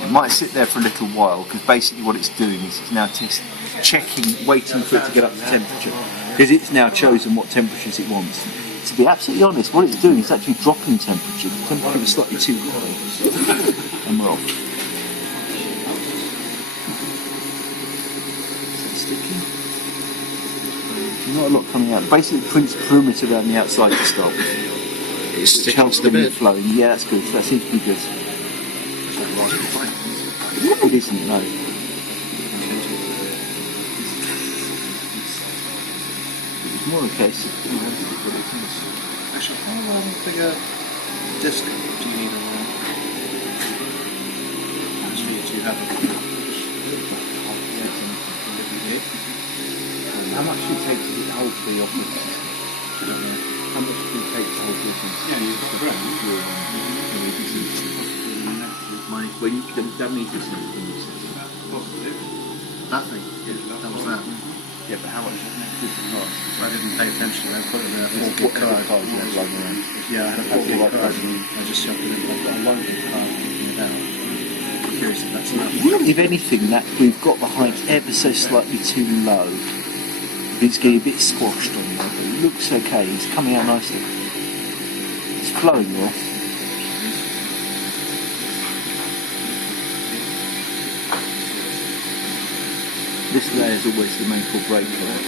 It might sit there for a little while because basically what it's doing is it's now checking, waiting for it to get up to temperature because it's now chosen what temperatures it wants. To be absolutely honest, what it's doing is actually dropping temperature. The temperature was slightly too high, and we're off. Sticky. There's not a lot coming out. Basically, it prints perimeter around the outside to start with. It's sticking to the bit. Flowing. Yeah, that's good. That seems to be good. It isn't, no. It's more a case of you wanted to put it in. Actually, how bigger disc do you need on that? Actually, do you have a How much should it take to get the whole tree off with? I don't know. How much should it take to hold your things? Yeah, you've got the ground. Well, you don't need this thing. Positive. Nothing. That was that. Yeah, but how much does it cost? I didn't pay attention. I put it in a 4 gig What kind of card. card you have lying around? Yeah, I had a 4 gig card and I just shoved it in. I've got a 1 gig card looking it out. I'm curious if that's enough. If anything, that we've got the height ever so slightly too low. It's getting a bit squashed on there, but it looks okay. It's coming out nicely. It's flowing well. This layer is always the make or break layer.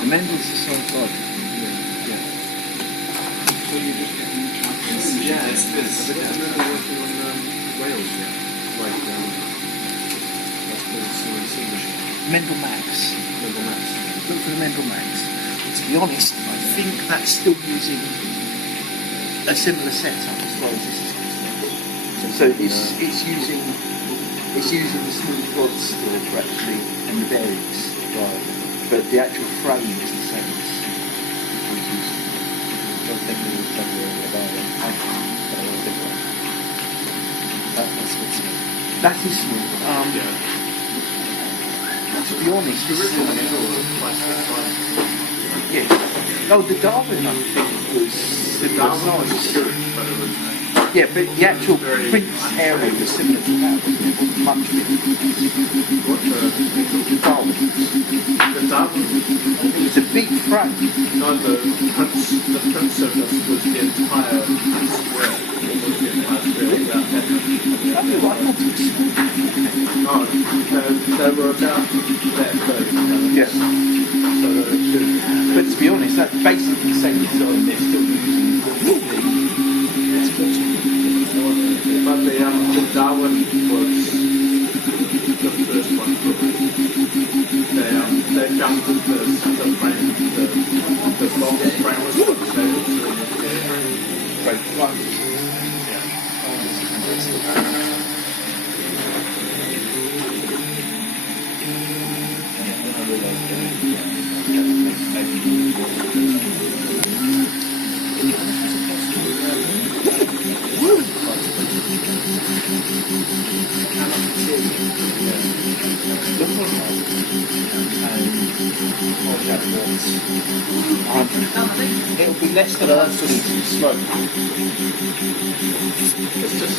The Mendel's the same card. So you're just getting the chance. Yeah, it's good. I remember working on Wales yet. Like, that's called CNC machine. Mendel Max. Mendel Max. Look for the Mendel Max. To be honest, I think that's still using a similar setup as well as this is. So it's using the small rods still for actually and the bearings. Right. But the actual frame is the same as Don't think we was done wrong about it. I don't want to think about it. That's good to know. that is small. To be honest, this is yeah. Oh, the Darwin I think was similar size. Yeah, but the actual print area was similar to that. Much bigger. Darwin. The Darwin. It's a big frame. No, the print surface was the entire square. It was the entire square without that. No, they were about that big. Yes. But to be honest, that's basically the same design they're still using. But the Darwin was the first one. They jumped the frame, the long frame was Great one. It'll be less than that sort of smoke. It's just